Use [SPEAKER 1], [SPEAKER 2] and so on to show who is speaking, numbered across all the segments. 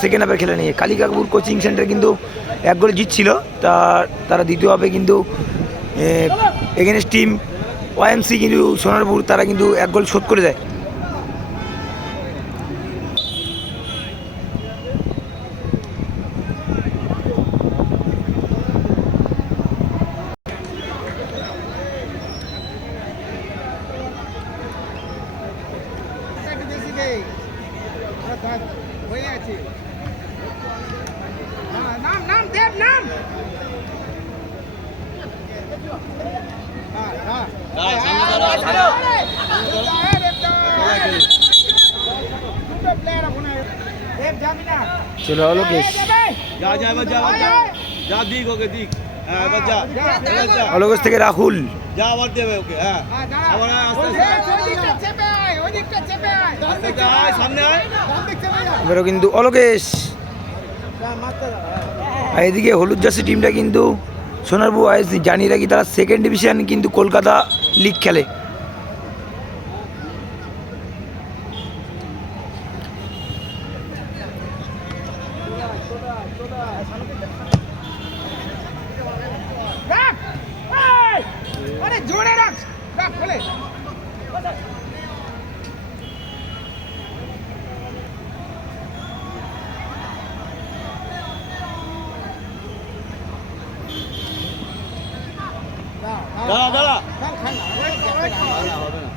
[SPEAKER 1] Second হাফে খেলে নিয়ে। কালিকাপুর কোচিং সেন্টার কিন্তু এক গোলে জিতছিল। তা, তারা দ্বিতীয় হাফে কিন্তু এগেনস্ট টিম ওয়াইএমসি কিন্তু সোনারপুর, তারা কিন্তু এক গোল শোধ করে দেয়।
[SPEAKER 2] একটু বেশি দেই ওরা থাক, হয়ে আছে হ্যাঁ, নাম নাম দেব নাম হ্যাঁ, হ্যাঁ। হ্যাঁ, হ্যাঁ, ছাড়ো। দেবদা, হ্যাঁ, দেবদা। দুটো player ওখানে। দেব যাবি না?
[SPEAKER 1] চলে হলো কেস
[SPEAKER 2] এই, দেবে।
[SPEAKER 3] যা যা এবার যা এবার যা যা দিক ওকে দিক হ্যাঁ এবার যা এবার যা
[SPEAKER 1] অলগস থেকে রাহুল
[SPEAKER 3] যা আবার দেবে ওকে হ্যাঁ
[SPEAKER 2] হ্যাঁ, দাঁড়া।
[SPEAKER 3] আবার আয়, আস্তে
[SPEAKER 2] ওই
[SPEAKER 3] আস্তে
[SPEAKER 1] এবারও কিন্তু অলকেশ। এদিকে হলুদ জার্সি টিমটা কিন্তু সোনারপুর আইএসসি জানিয়ে রাখি, তারা সেকেন্ড ডিভিশন কিন্তু কলকাতা লিগ খেলে
[SPEAKER 2] রাখ এই! আরে জোরে রাখ রাখ খোলে
[SPEAKER 3] দাঁড়া দাঁড়া
[SPEAKER 2] খেল খেল না ওয়েট কর, ওয়েট কর।
[SPEAKER 3] না, হবে না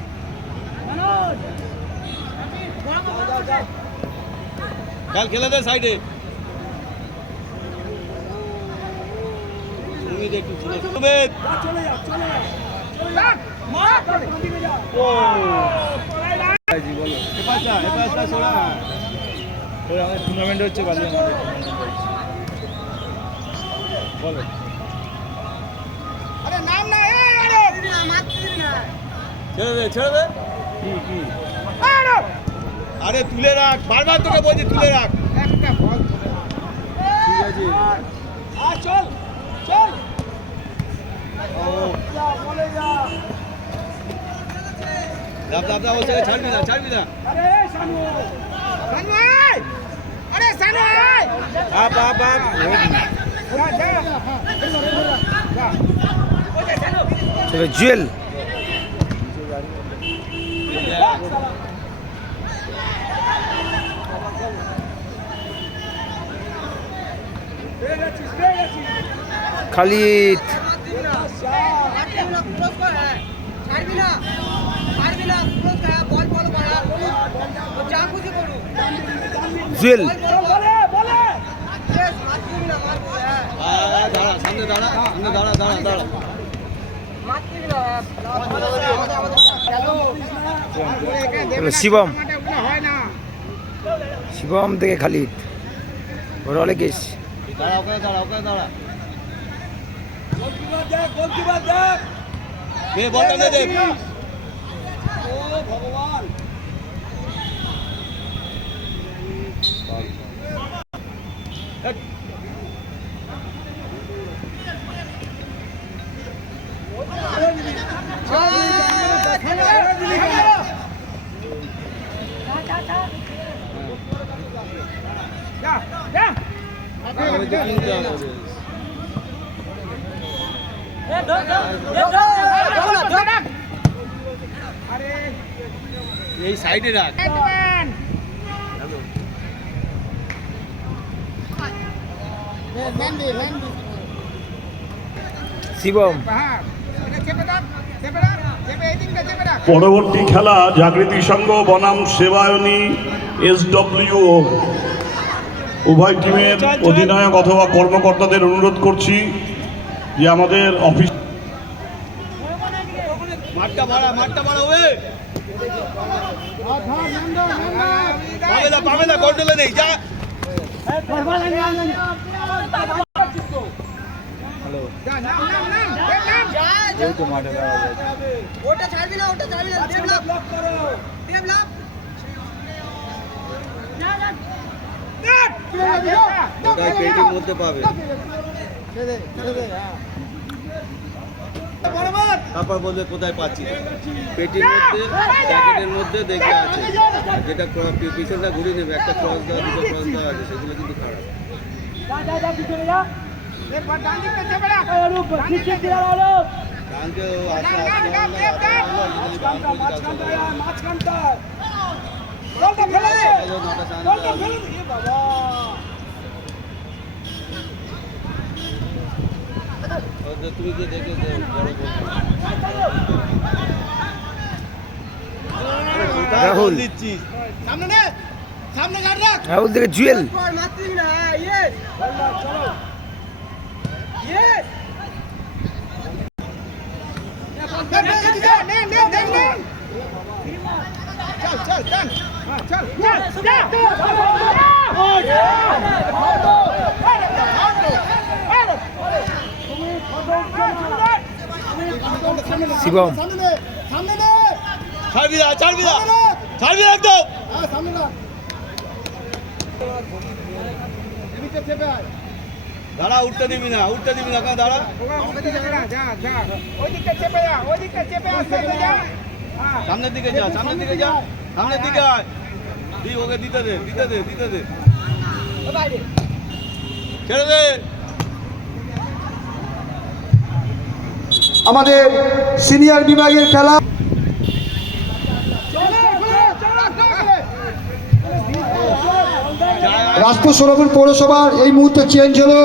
[SPEAKER 3] খেল খেলে দে সাইডে। টুর্নামেন্ট হচ্ছে বালি বলো।
[SPEAKER 2] আরে নাম না এই আরে!
[SPEAKER 3] ছেড়ে দে ছেড়ে দে। কি কি?
[SPEAKER 2] আরে
[SPEAKER 3] তুলে রাখ বারবার তোকে বলছি তুলে রাখ।
[SPEAKER 2] একটা বল
[SPEAKER 3] ঠিক আছে।
[SPEAKER 2] চল চল।
[SPEAKER 3] ছাড়বি না ছাড়বি না।
[SPEAKER 2] আরে শানু শানু আরে শানু
[SPEAKER 3] আপ আপ আপ।
[SPEAKER 2] যা যা। যা।
[SPEAKER 1] চলে জুয়েল খালিদ
[SPEAKER 4] ছাড়বি না ছাড়বি না ক্লোজ করা বল বল করা ও যা খুশি করুক
[SPEAKER 1] জুয়েল
[SPEAKER 2] বলে বলে
[SPEAKER 4] বেশ মারবি না মারবো হ্যাঁ
[SPEAKER 3] আয়, দাঁড়া সামনে দাঁড়া সামনে দাঁড়া দাঁড়া দাঁড়া
[SPEAKER 4] মারবি না
[SPEAKER 2] ওরে এখানে দেবে
[SPEAKER 1] বলে
[SPEAKER 2] না,
[SPEAKER 1] শিবম। শিবম থেকে খালিদ। ওর অলকেশ
[SPEAKER 3] দাঁড়া ওখানে দাঁড়া ওখানে দাঁড়া কে বলটা দে দে।
[SPEAKER 2] যা
[SPEAKER 3] এই সাইডে রাখ।
[SPEAKER 1] শিবম।
[SPEAKER 5] পরবর্তী খেলা জাগৃতি সংঘ বনাম সেবায়নী এসডব্লিউ উভয় টিমের অধিনায়ক অথবা কর্মকর্তাদের অনুরোধ করছি যে আমাদের অফিস
[SPEAKER 4] ওটা ছাড়বি না ওটা ছাড়বি না ডেভেলপ ডেভেলপ
[SPEAKER 3] ওটাই পেটের মধ্যে পাবে। তারপর বলবে, কোথায় পাচ্ছি। পেটির মধ্যে জ্যাকেটের মধ্যে দেখে আছে। যেটা পিছনটা ঘুরে নেবে, একটা ক্রস দেওয়া, দুটো ক্রস দেওয়া আছে, সেগুলো কিন্তু খারাপ।
[SPEAKER 2] একবার
[SPEAKER 3] তুমি যে দেখে
[SPEAKER 1] রাহুল। রাহুল থেকে জুয়েল।
[SPEAKER 4] পর
[SPEAKER 1] শিবম।
[SPEAKER 2] নে
[SPEAKER 3] ছাড়বি না ছাড়বি না ছাড়বি না একদম।
[SPEAKER 2] আয়
[SPEAKER 3] দাঁড়া, উঠতে দিবি না, উঠতে দিবি না কেন দাঁড়া। সামনের দিকে যা, সামনের দিকে যা, সামনের দিকে আয়। দি ওকে দিতে দে দিতে দে দিতে দে। ছেড়ে দে।
[SPEAKER 6] আমাদের সিনিয়র বিভাগের খেলা। রাজপুর সোনাপুর পৌরসভার এই মুহূর্তে চেঞ্জ হলো।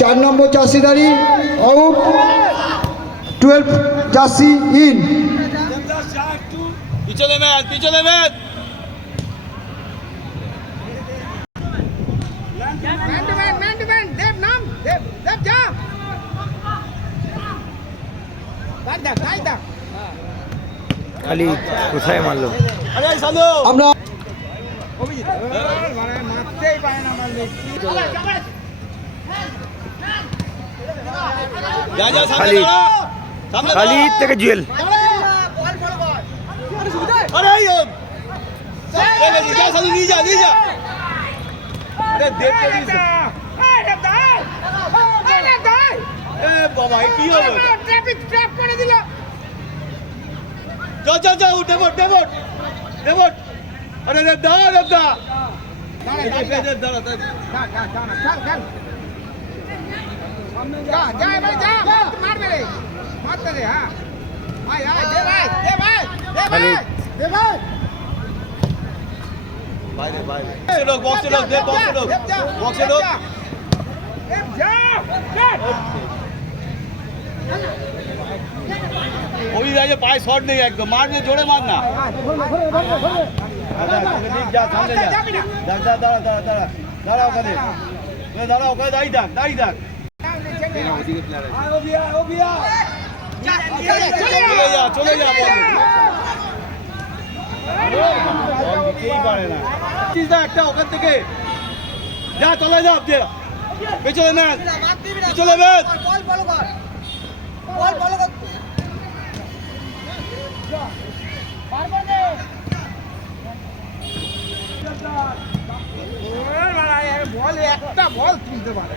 [SPEAKER 6] চার নম্বর জার্সিদারি আউট টুয়েলভ জার্সি ইন
[SPEAKER 3] পিছনে ম্যাচ পিছনে match
[SPEAKER 2] man to man man to man Dev নাম দেব দেব যা গাই দা গাই দা
[SPEAKER 1] খালি কোথায় মারলো
[SPEAKER 3] আরে সালো
[SPEAKER 6] আমরা
[SPEAKER 2] অভিজিৎ মানে মারতেই পারে না আমার লোক
[SPEAKER 3] যা যা সামনে
[SPEAKER 1] খালিদ।
[SPEAKER 3] দাঁড়া সামনে দাঁড়া।
[SPEAKER 1] খালিদ থেকে জুয়েল
[SPEAKER 4] বল ফলো কর
[SPEAKER 3] আরে এই ও। এই লে, যা সালু নিয়ে যা নিয়ে যা আরে দেখতে দিস।
[SPEAKER 2] আরে দাই আরে দাই
[SPEAKER 3] এ বাবা এ কি হলো
[SPEAKER 2] ট্রাফিক ট্র্যাপ করে দিল।
[SPEAKER 3] যা যা যা উঠে বট ডেবট ডেবট আরে রে দাঁড়া রে দা এই যে পেজের দাঁড়া তাই
[SPEAKER 2] যা যা যা না চল চল যা যা এবার যা মার মারবে রে মারতে দে হ্যাঁ আয় আয় দে ভাই দে ভাই দে ভাই
[SPEAKER 1] খালিদ।
[SPEAKER 2] দে ভাই
[SPEAKER 3] বাইরে বাইরে বক্সে ঢোক বক্সে ঢোক দে বক্সে ঢোক বক্সে ঢোক
[SPEAKER 2] দেব যা যা
[SPEAKER 3] ওই রাজে পায়ে শট নেই একদম মারবে জোরে মার না আচ্ছা, ওকে দিক যা সামনে যা
[SPEAKER 2] যাবি না
[SPEAKER 3] যা যা দাঁড়া দাঁড়া দাঁড়া দাঁড়া ওখানে এ দাঁড়া ওখানে দাঁড়িয়ে থাক দাঁড়িয়ে থাক চলে যা চলে যা বল দিতেই পারে না চিজ দা একটা ওখান থেকে যা চলে যা যে পেছনে ম্যাচ
[SPEAKER 4] মারতে দিবি না
[SPEAKER 3] পিছনে ম্যাচ
[SPEAKER 4] বল ফলো কর বল ফলো কর
[SPEAKER 2] বল একটা বল তুলতে পারে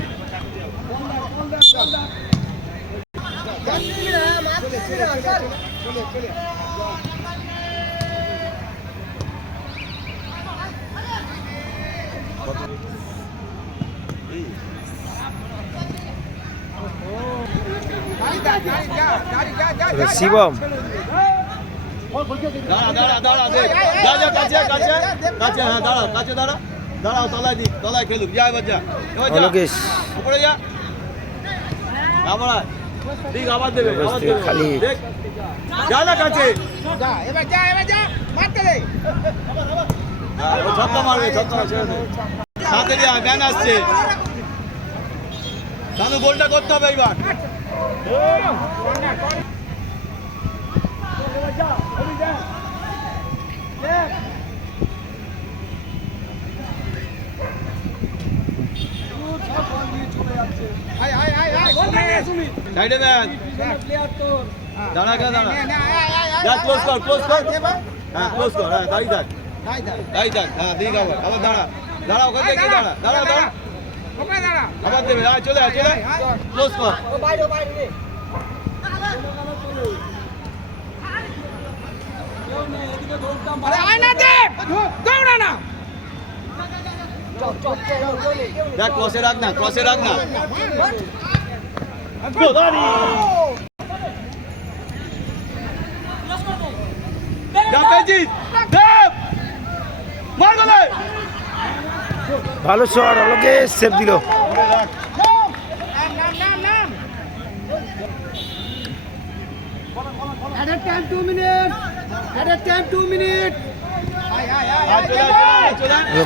[SPEAKER 3] দাঁড়া দাঁড়া দাঁড়া দে। যা কাছে কাছে। কাছে হ্যাঁ দাঁড়া কাছে দাঁড়া। দাঁড়াও তলায় দি তলায় খেলুক। যা এবার যা। এবার যা। উপরে যা। আবার ঠিক আবার দেবে আবার দেবে।
[SPEAKER 1] খালি।
[SPEAKER 3] দেখ। যা না কাছে।
[SPEAKER 2] যা এবার যা এবার যা। মারতে দে।
[SPEAKER 3] হ্যাঁ, ছক্কা মারবে ছক্কা আসছে। তাহলে গোলটা করতে হবে এবার সাইডে ম্যান দাঁড়া কে দাঁড়া। যা ক্লোজ কর ক্লোজ কর। হ্যাঁ ক্লোজ কর হ্যাঁ দাঁড়িয়ে থাক। দাঁড়িয়ে থাক হ্যাঁ দিক আবার আবার দাঁড়া দাঁড়া ওখান থেকে দাঁড়া দাঁড়া দাঁড়া। আবার দেবে চলে আয় চলে ক্লোজ কর।
[SPEAKER 4] বাইরে বাইরে রে
[SPEAKER 2] আরে আয় না দে দৌড়া না
[SPEAKER 3] দেখ ক্রসে রাখ না রাখ না।
[SPEAKER 1] ভালো শট আলোকে সেভ দিল।
[SPEAKER 6] Added time two minutes. Added time two minutes.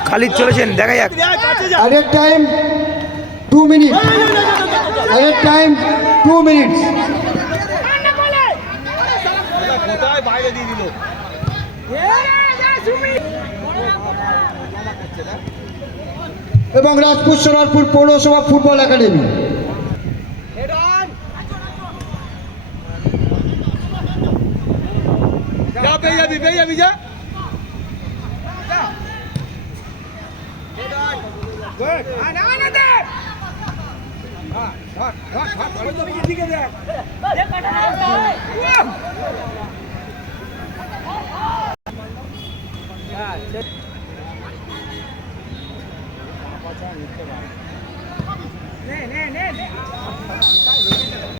[SPEAKER 1] Khalid চলেছেন দেখা যাক
[SPEAKER 6] Added time two minutes. Added time two minutes.
[SPEAKER 3] ওটা কোথায় বাইরে দিয়ে দিল
[SPEAKER 6] এবং রাজপুর সোনারপুর পৌরসভা ফুটবল একাডেমি
[SPEAKER 3] যা পেয়ে যাবি পেয়ে যাবি যা
[SPEAKER 2] গুড আয় না আয় না দে হ্যাঁ ধর ধর ধর ভালো তো দিকে দেখ নে নে নে নে